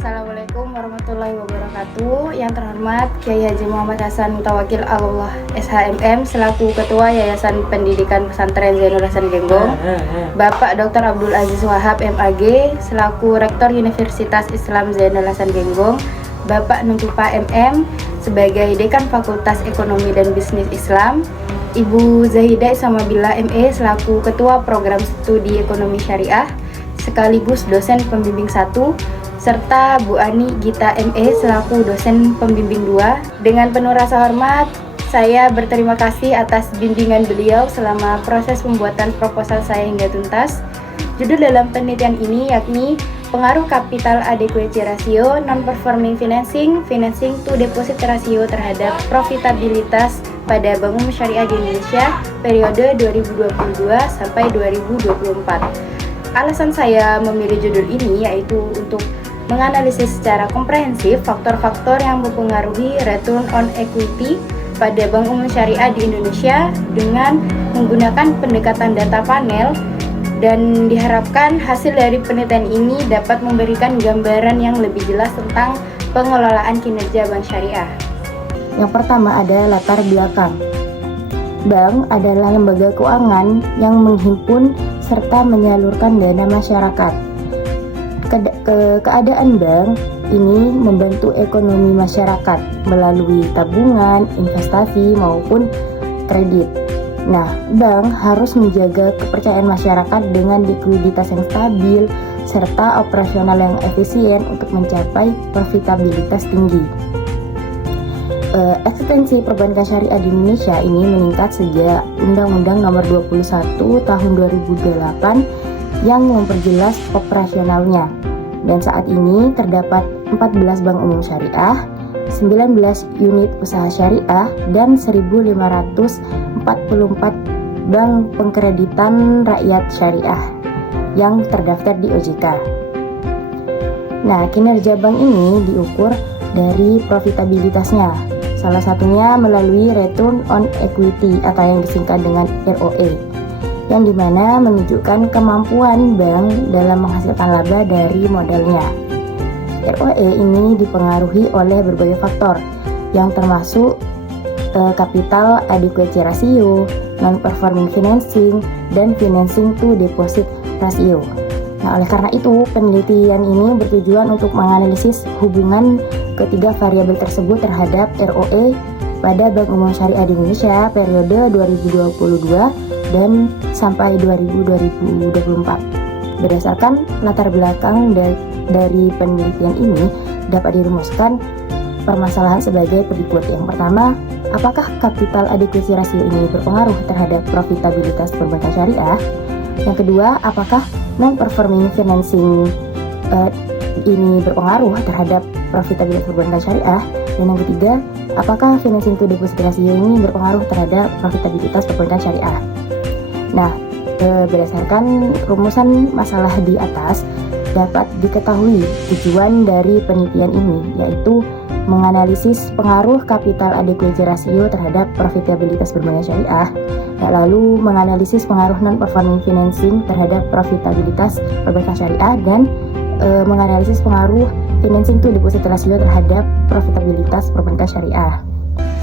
Assalamualaikum warahmatullahi wabarakatuh. Yang terhormat Kiai Haji Muhammad Hasan Mutawakil Allah SHMM selaku Ketua Yayasan Pendidikan Pesantren Zainul Hasan Genggong, Bapak Dr. Abdul Aziz Wahab MAG selaku Rektor Universitas Islam Zainul Hasan Genggong, Bapak Nuntupa MM sebagai Dekan Fakultas Ekonomi dan Bisnis Islam, Ibu Zahidah Samabila ME selaku Ketua Program Studi Ekonomi Syariah sekaligus dosen pembimbing 1, serta Bu Ani Gita ME selaku dosen pembimbing 2. Dengan penuh rasa hormat, saya berterima kasih atas bimbingan beliau selama proses pembuatan proposal saya hingga tuntas. Judul dalam penelitian ini yakni Pengaruh Capital Adequacy Ratio, Non-Performing Financing, Financing to Deposit Ratio terhadap profitabilitas pada Bank Umum Syariah di Indonesia periode 2022 sampai 2024. Alasan saya memilih judul ini yaitu untuk menganalisis secara komprehensif faktor-faktor yang mempengaruhi return on equity pada Bank Umum Syariah di Indonesia dengan menggunakan pendekatan data panel, dan diharapkan hasil dari penelitian ini dapat memberikan gambaran yang lebih jelas tentang pengelolaan kinerja bank syariah. Yang pertama ada latar belakang. Bank adalah lembaga keuangan yang menghimpun serta menyalurkan dana masyarakat. Keadaan bank ini membantu ekonomi masyarakat melalui tabungan, investasi maupun kredit. Nah, bank harus menjaga kepercayaan masyarakat dengan likuiditas yang stabil serta operasional yang efisien untuk mencapai profitabilitas tinggi. Eksistensi perbankan syariah di Indonesia ini meningkat sejak Undang-Undang Nomor 21 Tahun 2008 yang memperjelas operasionalnya. Dan saat ini terdapat 14 bank umum syariah, 19 unit usaha syariah, dan 1.544 bank pengkreditan rakyat syariah yang terdaftar di OJK. Nah, kinerja bank ini diukur dari profitabilitasnya. Salah satunya melalui Return on Equity atau yang disingkat dengan ROE, yang dimana menunjukkan kemampuan bank dalam menghasilkan laba dari modalnya. ROE ini dipengaruhi oleh berbagai faktor yang termasuk capital adequacy ratio, non-performing financing, dan financing to deposit ratio. Nah, oleh karena itu, penelitian ini bertujuan untuk menganalisis hubungan ketiga variabel tersebut terhadap ROE pada Bank Umum Syariah di Indonesia periode 2022 dan sampai 2024. Berdasarkan latar belakang dari penelitian ini dapat dirumuskan permasalahan sebagai berikut. Yang pertama, apakah capital adequacy ratio ini berpengaruh terhadap profitabilitas perbankan syariah? Yang kedua, apakah non-performing financing ini berpengaruh terhadap profitabilitas perbankan syariah? Dan yang ketiga, apakah financing to deposit ratio ini berpengaruh terhadap profitabilitas perbankan syariah? Nah, berdasarkan rumusan masalah di atas, dapat diketahui tujuan dari penelitian ini, yaitu menganalisis pengaruh capital adequacy ratio terhadap profitabilitas perbankan syariah, lalu menganalisis pengaruh non-performing financing terhadap profitabilitas perbankan syariah, dan menganalisis pengaruh financing to deposit ratio terhadap profitabilitas perbankan syariah.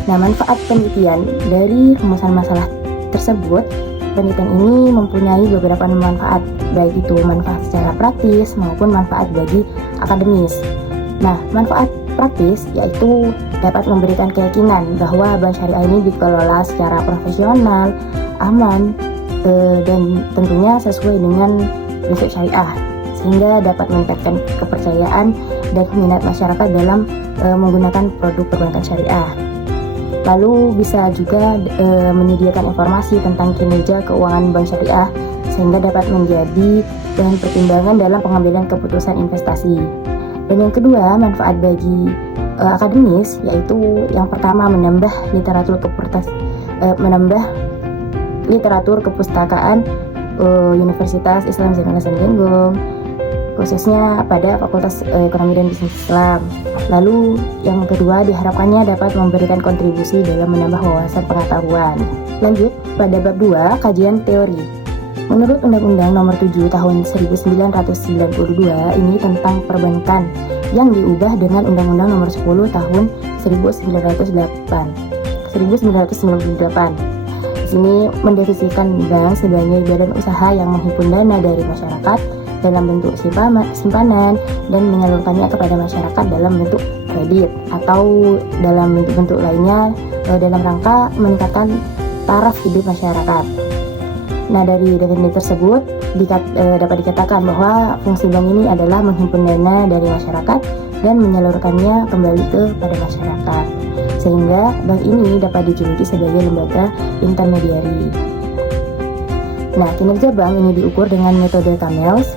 Nah, manfaat penelitian dari rumusan masalah tersebut, penelitian ini mempunyai beberapa manfaat, baik itu manfaat secara praktis maupun manfaat bagi akademis. Nah, manfaat praktis yaitu dapat memberikan keyakinan bahwa bank syariah ini dikelola secara profesional, aman, dan tentunya sesuai dengan prinsip syariah, sehingga dapat meningkatkan kepercayaan dan minat masyarakat dalam menggunakan produk perbankan syariah. Lalu bisa juga menyediakan informasi tentang kinerja keuangan bank syariah sehingga dapat menjadi bahan pertimbangan dalam pengambilan keputusan investasi. Dan yang kedua, manfaat bagi akademis yaitu yang pertama menambah literatur kepustakaan Universitas Islam Zainul Hasan Genggong, khususnya pada Fakultas Ekonomi dan Bisnis Islam. Lalu yang kedua, diharapkannya dapat memberikan kontribusi dalam menambah wawasan pengetahuan. Lanjut pada bab 2, kajian teori. Menurut Undang-Undang Nomor 7 Tahun 1992 ini tentang perbankan, yang diubah dengan Undang-Undang Nomor 10 Tahun 1998. Di sini mendefinisikan bank sebagai badan usaha yang menghimpun dana dari masyarakat dalam bentuk simpanan dan menyalurkannya kepada masyarakat dalam bentuk kredit atau dalam bentuk-bentuk lainnya dalam rangka meningkatkan taraf hidup masyarakat. Nah, dari definisi tersebut dapat dikatakan bahwa fungsi bank ini adalah menghimpun dana dari masyarakat dan menyalurkannya kembali kepada masyarakat, sehingga bank ini dapat dijuluki sebagai lembaga intermediari. Nah, kinerja bank ini diukur dengan metode CAMELS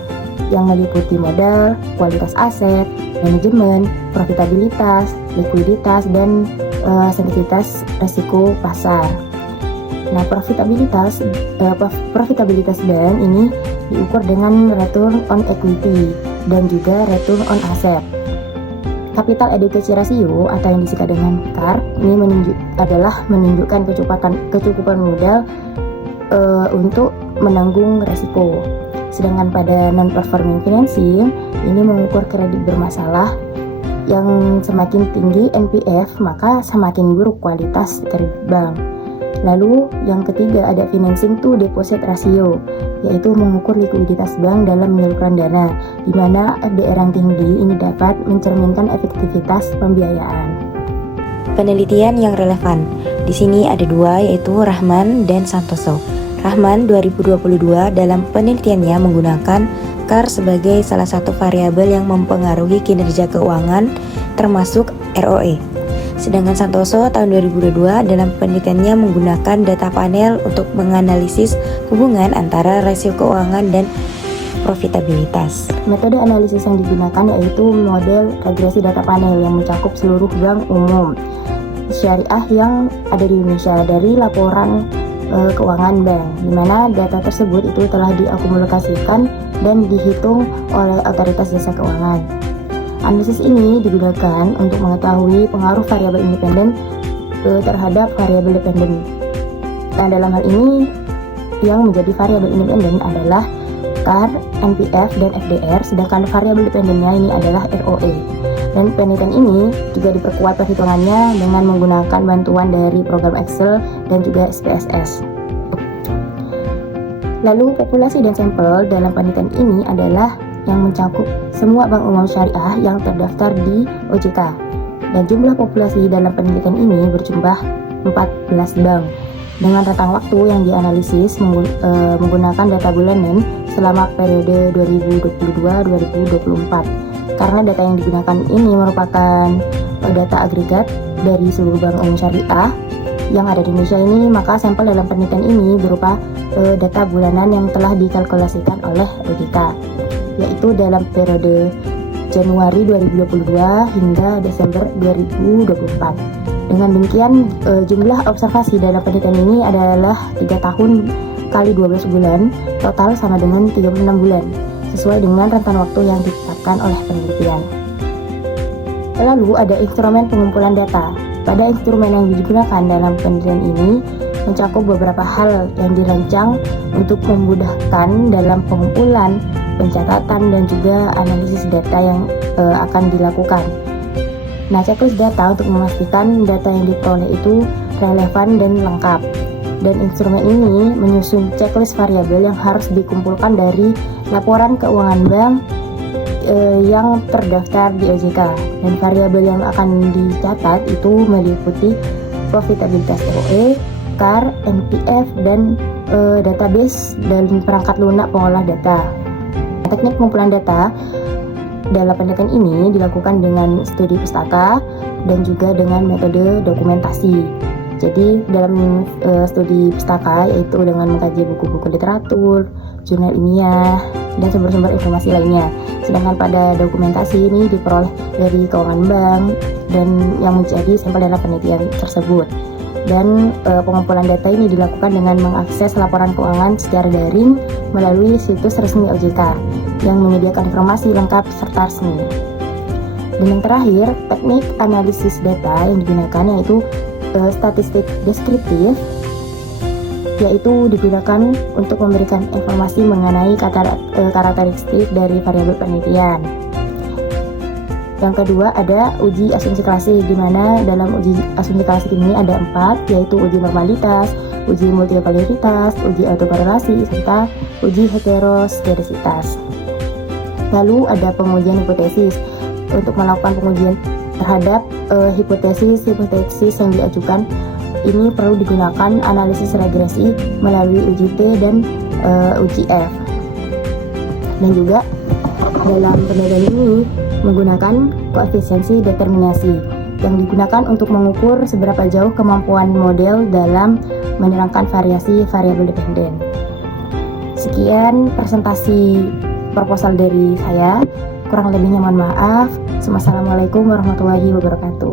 yang meliputi modal, kualitas aset, manajemen, profitabilitas, likuiditas, dan sensitivitas risiko pasar. Nah, profitabilitas bank ini diukur dengan return on equity dan juga return on asset. Capital Adequacy Ratio atau yang disingkat dengan CAR ini menunjukkan kecukupan modal untuk menanggung resiko. Sedangkan pada non-performing financing ini mengukur kredit bermasalah. Yang semakin tinggi NPF maka semakin buruk kualitas kredit bank. Lalu yang ketiga ada financing to deposit ratio, yaitu mengukur likuiditas bank dalam menyalurkan dana, di mana FDR yang tinggi ini dapat mencerminkan efektivitas pembiayaan. Penelitian yang relevan. Di sini ada dua, yaitu Rahman dan Santoso. Rahman 2022 dalam penelitiannya menggunakan CAR sebagai salah satu variabel yang mempengaruhi kinerja keuangan termasuk ROE. Sedangkan Santoso tahun 2022 dalam penelitiannya menggunakan data panel untuk menganalisis hubungan antara rasio keuangan dan profitabilitas. Metode analisis yang digunakan yaitu model regresi data panel yang mencakup seluruh bank umum syariah yang ada di Indonesia dari laporan keuangan bank, di mana data tersebut itu telah diakumulasikan dan dihitung oleh otoritas jasa keuangan. Analisis ini digunakan untuk mengetahui pengaruh variabel independen terhadap variabel dependen. Nah, dalam hal ini yang menjadi variabel independen adalah CAR, NPF, dan FDR, sedangkan variabel dependennya ini adalah ROE. Dan penelitian ini juga diperkuat perhitungannya dengan menggunakan bantuan dari program Excel dan juga SPSS. Lalu populasi dan sampel dalam penelitian ini adalah yang mencakup semua bank umum syariah yang terdaftar di OJK. Dan jumlah populasi dalam penelitian ini berjumlah 14 bank dengan rentang waktu yang dianalisis menggunakan data bulanan selama periode 2022-2024. Karena data yang digunakan ini merupakan data agregat dari seluruh bank umum syariah yang ada di Indonesia ini, maka sampel dalam penelitian ini berupa data bulanan yang telah dikalkulasikan oleh OJK, yaitu dalam periode Januari 2022 hingga Desember 2024. Dengan demikian, jumlah observasi dalam penelitian ini adalah 3 tahun kali 12 bulan, total sama dengan 36 bulan, sesuai dengan rentan waktu yang ditetapkan oleh penelitian. Lalu ada instrumen pengumpulan data. Pada instrumen yang digunakan dalam penelitian ini mencakup beberapa hal yang dirancang untuk memudahkan dalam pengumpulan, pencatatan, dan juga analisis data yang akan dilakukan. Nah, checklist data untuk memastikan data yang diperoleh itu relevan dan lengkap. Dan instrumen ini menyusun checklist variabel yang harus dikumpulkan dari laporan keuangan bank yang terdaftar di OJK. Dan variabel yang akan dicatat itu meliputi profitabilitas ROE, CAR, NPF, dan database dan perangkat lunak pengolah data. Teknik pengumpulan data dalam penelitian ini dilakukan dengan studi pustaka dan juga dengan metode dokumentasi. Jadi dalam studi pustaka yaitu dengan mengkaji buku-buku literatur, jurnal ilmiah, dan sumber-sumber informasi lainnya. Sedangkan pada dokumentasi ini diperoleh dari keuangan bank dan yang menjadi sampel dalam penelitian tersebut. Dan pengumpulan data ini dilakukan dengan mengakses laporan keuangan secara daring melalui situs resmi OJK yang menyediakan informasi lengkap serta resmi. Dan yang terakhir, teknik analisis data yang digunakan yaitu statistik deskriptif, yaitu digunakan untuk memberikan informasi mengenai karakteristik dari variabel penelitian. Yang kedua ada uji asumsi klasik, di mana dalam uji asumsi klasik ini ada 4, yaitu uji normalitas, uji multivariatitas, uji autokorelasi, serta uji heteroskedasitas. Lalu ada pengujian hipotesis. Untuk melakukan pengujian terhadap hipotesis yang diajukan, ini perlu digunakan analisis regresi melalui uji T dan uji F. Dan juga dalam penelitian ini menggunakan koefisiensi determinasi yang digunakan untuk mengukur seberapa jauh kemampuan model dalam menerangkan variasi variabel dependen. Sekian presentasi proposal dari saya. Kurang lebihnya mohon maaf. Wassalamualaikum warahmatullahi wabarakatuh.